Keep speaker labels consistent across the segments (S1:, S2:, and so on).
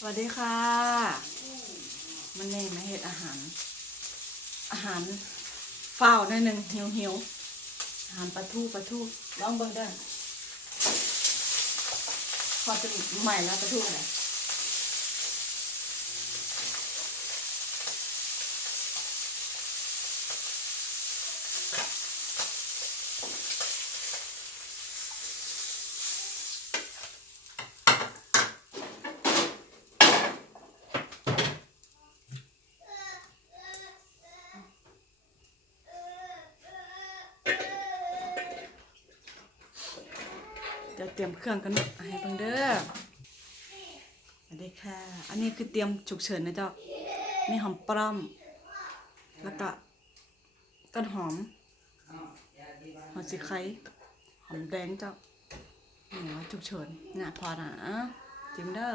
S1: สวัสดีค่ะ มันเน่มาเห็ดอาหาร อาหารเฝ้าวหนิดหนึ่งหิวหิวอาหารปลาทูปลาทูลองเบิ่งเด้อพอจะใหม่แล้วปลาทูอะไร ตรียมเครื่องกันนะให้เพิ่งเด้อสวัสดีค่ะ อันนี้คือเตรียมฉุกเฉินนะเจ้ามีหอมปลอม แล้วก็ต้นหอม หอมสีไข่หอมแดงเจ้านี่ว่าฉุกเฉินน่ะพอนะจิ้มเด้อ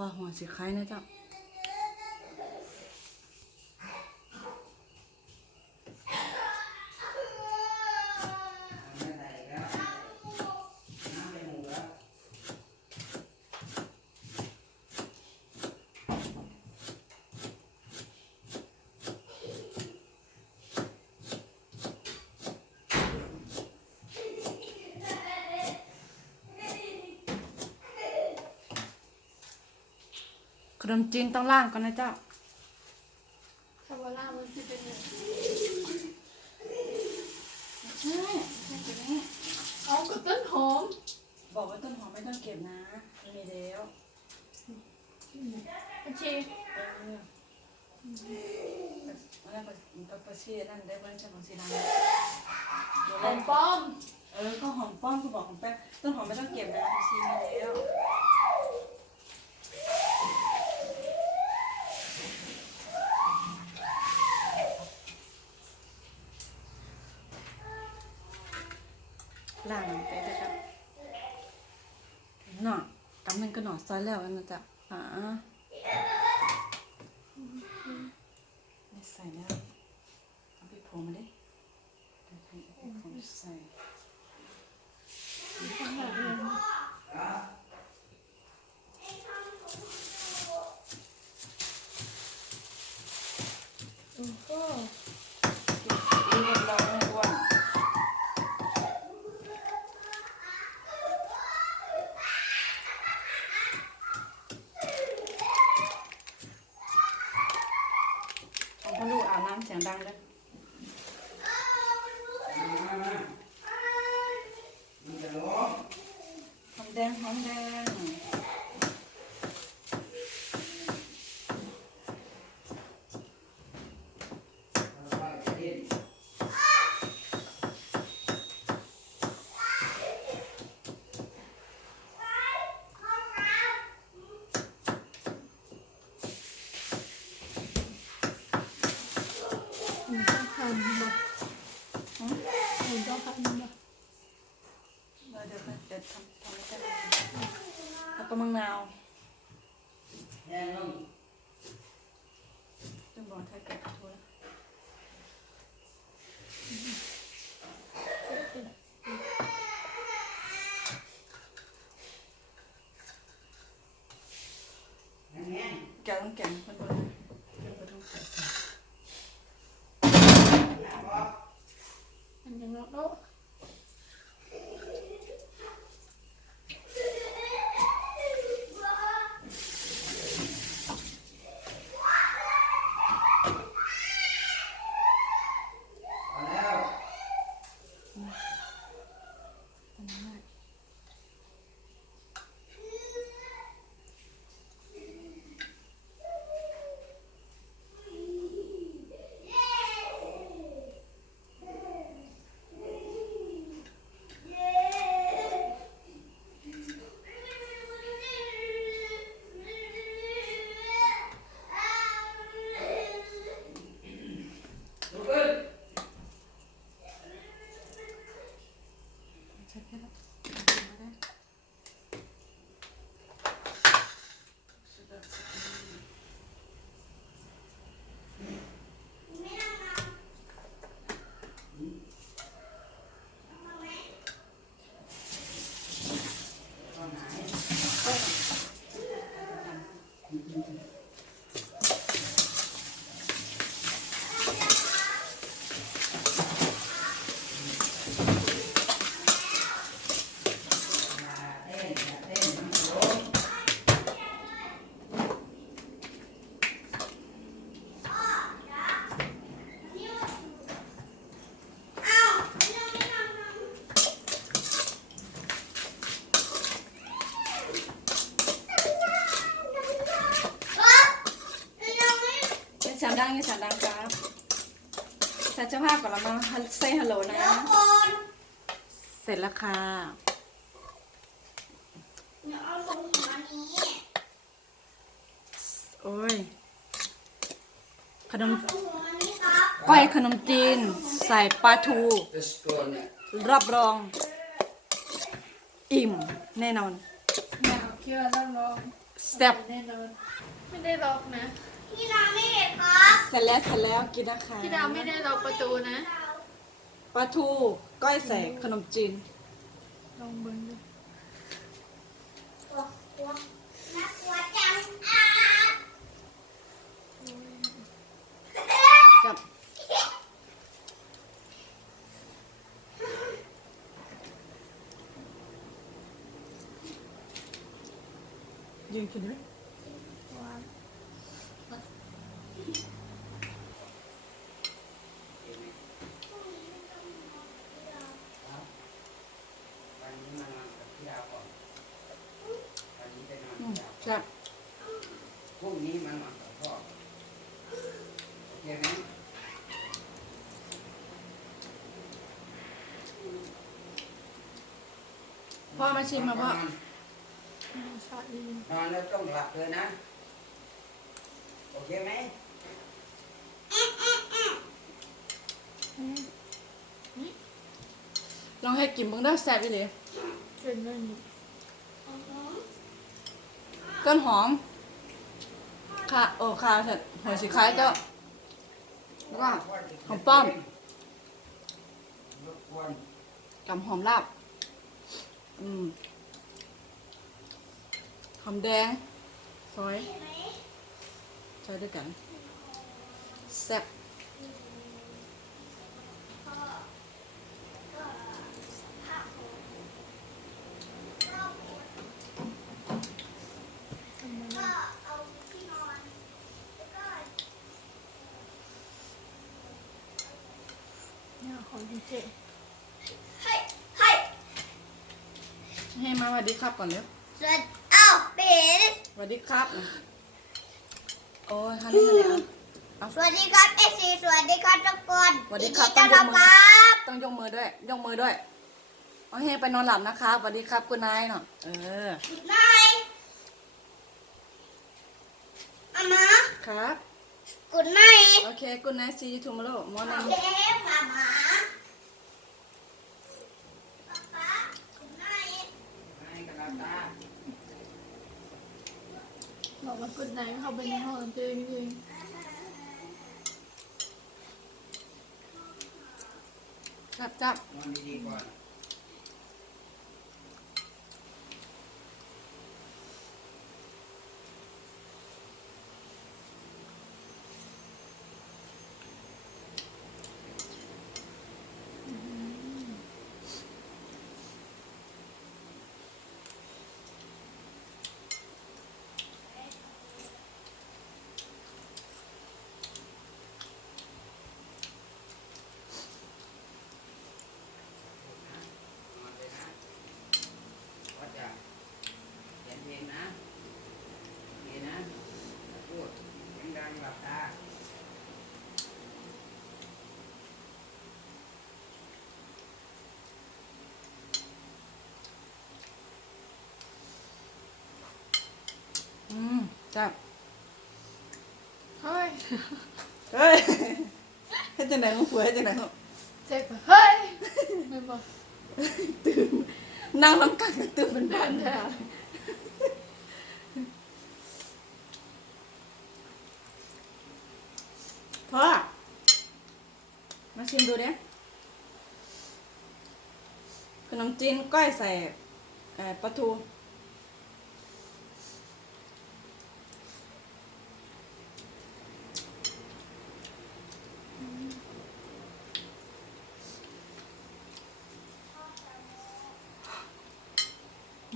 S1: เอาหัว พอหัวสีไข่นะเจ้าข นมจีนต้องล่างก่อนนะเจ้า
S2: คาโบล่ามันจะเป็นยังไง
S1: ใช่ใช่ตัวนี้
S2: เอากับต้นหอม
S1: บอกว่าต้นหอมไม่ต้องเก็บนะมันมีแล้ว
S2: โอเค
S1: เออวันนั้นไปไปเชียนั่นได้บ้านเจ้าของสีน้ำเดี๋ยว
S2: ห
S1: แร
S2: อกมป้อม
S1: เออก็หอมป้อมก็บอกหอมแป้งต้นหอมไม่ต้องเก็บนะไปชีมาแล้วำลังก็หน่อซอยแล้วนะจ๊ะอ่าไม่ใส่แล้วเอาไปผงมาดิเดี๋ยวให้เอาไปผงใส่
S2: อืมก็
S1: อีกเราไม่อ้วนของพ่อลูกอาบน้ำเสียงดังเลยหอมแดงหอมแดง
S2: หมูต้องพันมาห มูต้องพันมา
S1: เดี๋ยวเดี๋ยวเดี๋ยวทำทำไม่ได้แล้วก็มะนาวจะบอกไทยแกะทั่วแกะต้องแกะมัน อั
S2: น
S1: ใส่เสื้อผ้าก่อนแล้วมาใส่ฮัลโหลนะ เสร็จแล้วค่ะ
S2: เดี๋ยวเอาลงหัวนี้
S1: โอ้ย ขนม
S2: ลงหัวนี้ครับ
S1: ก้อยขนมจีน ใส่ปลาทู
S3: This one,
S1: รับรอง อิ่มแน่นอน
S4: แม่เอาเคี่ยวแล้วลอง
S1: แซ่บ
S4: แน่นอน ไม่ได้ล็อกนะ
S2: พี่นาไม่เห็นครับ
S1: เสร็จแล้วเสร็จแล้วกินนะคะ
S4: พี่ดาวไม่ได้ล็อกประตูนะ
S1: ปลาทูก้อยใส่ขนมจีน
S4: ลองเบิ้งดู
S2: กลัวกลัวน่ากลัวจังอะ
S1: กับยืนกินด้วย
S4: ว้าว
S3: วันนี้มานอนกับพี่ดาวก่อนวันนี้ไปนอน
S1: อื
S3: กับ
S1: ม
S3: ดาว
S1: แซ่บ
S3: พรุ่งนี้มานอนกับพ่อโอเคไหม
S1: พ่อมาชิมมาพ่อ
S4: ชอบดี
S3: นอนแล้วต้องหลับเลยนะ โอเคไหม
S1: ลองให้กินเบิ่งได้อแซ่บอีหลี
S4: เป็นเรื่องนี้
S1: ต้นหอมค่ะโอ้ค่ะเสร็จหัวสีคล้ายเจ้าแล้วก็หอมป้อม
S3: กวน
S1: กับหอมลาบ อืม หอมแดง ซอย ซอยด้วยกัน แซ่บ
S2: ก็เอาที่นอนแล้วก็
S4: เนี่ย ของดีเจ
S2: ให้ให้
S1: ให้มาสวัสดีครับก่อนเร็ว
S2: สวัสดีอ้าวเป็น
S1: สวัสดีครับ โอ้ยฮันนี่ฮันนี่เอา
S2: สวัสดีครับเอซีสวัสดีครับทุกคน
S1: สวัสดีครับ
S2: ยินต้อนรับครับ
S1: ต้องยกมือด้วย ยกมือด้วยเอาให้ไปนอนหลับนะครับสวัสดีครับคุณนายเนาะเออ
S2: นายอามา
S1: ครับ
S2: กุดไนท์
S1: โอเค good night see you tomorrow
S2: โอ
S1: morning
S2: เคมามาป๊าป๊ากุดไนท์
S3: ให้กระลาตา
S4: บอกว่ากุดไหนเขาไปในห้องตัวเองเอง
S1: จับจับ
S3: นอนดีๆก่อนเลยนะว่าจะเขียนเพลงนะโอเคนะพูดเสียงดังห ลับตา
S1: อืมจับ
S4: เฮ้ย
S1: เฮ้ยให้จังไหนของผัวให้จังไหนของ
S4: เจ็บเฮ้ยไม่บอก
S1: ตื่นนั่งน้ำกันก็ตื่นเป็นบ้านเลยพ่อ มาชิมดูเด้ขนม จีนก้อยใส่เอ่อปลาทูเ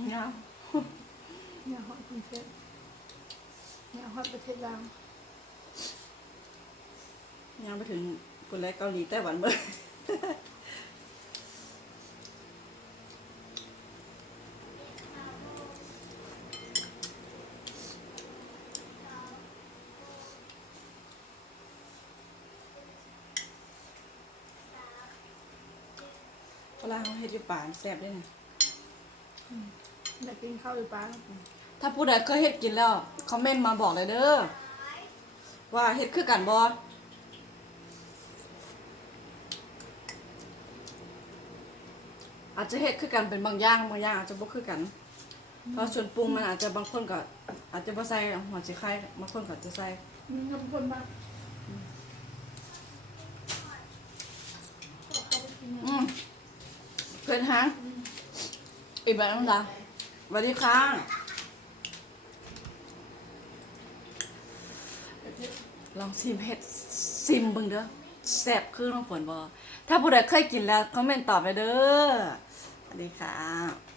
S1: นี่ย
S4: เนี่ยฮอตกรุงเทพเนี่ยฮอตประเทศลาว
S1: ยังไปถึงคนแรกเกาหลีไต้หวันเบอร์ เว ลาเขาเฮ็ดอยู่ป่าแซ่บเด้นี่
S4: อยากกินข้าวหรือปลา
S1: ถ้าผู้ใดเคยเฮ็ดกินแล้วคอมเมนต์มาบอกเลยเด้อว่าเฮ็ดคือกันบ่อาจจะเฮ็ดคือกันเป็นบางอย่างบางอย่างอาจจะบ่คือกัน เพราะส่วนปรุงมันอาจจะบางคนก็อาจจะบ่ใส่หัวสิไข่บางคนก็จะใส่
S4: มีน้ำคนบ้างเขาไปกิน
S1: อืมเพิ่ นหางอีกแบบนึงดาสวัสดีค่ะลองชิมเฮ็ดซิมเบิ่งเด้อแซ่บคือน้องฝนบ่ถ้าผู้ใดเคยกินแล้วคอมเมนต์ตอบไปเด้อสวัสดีค่ะ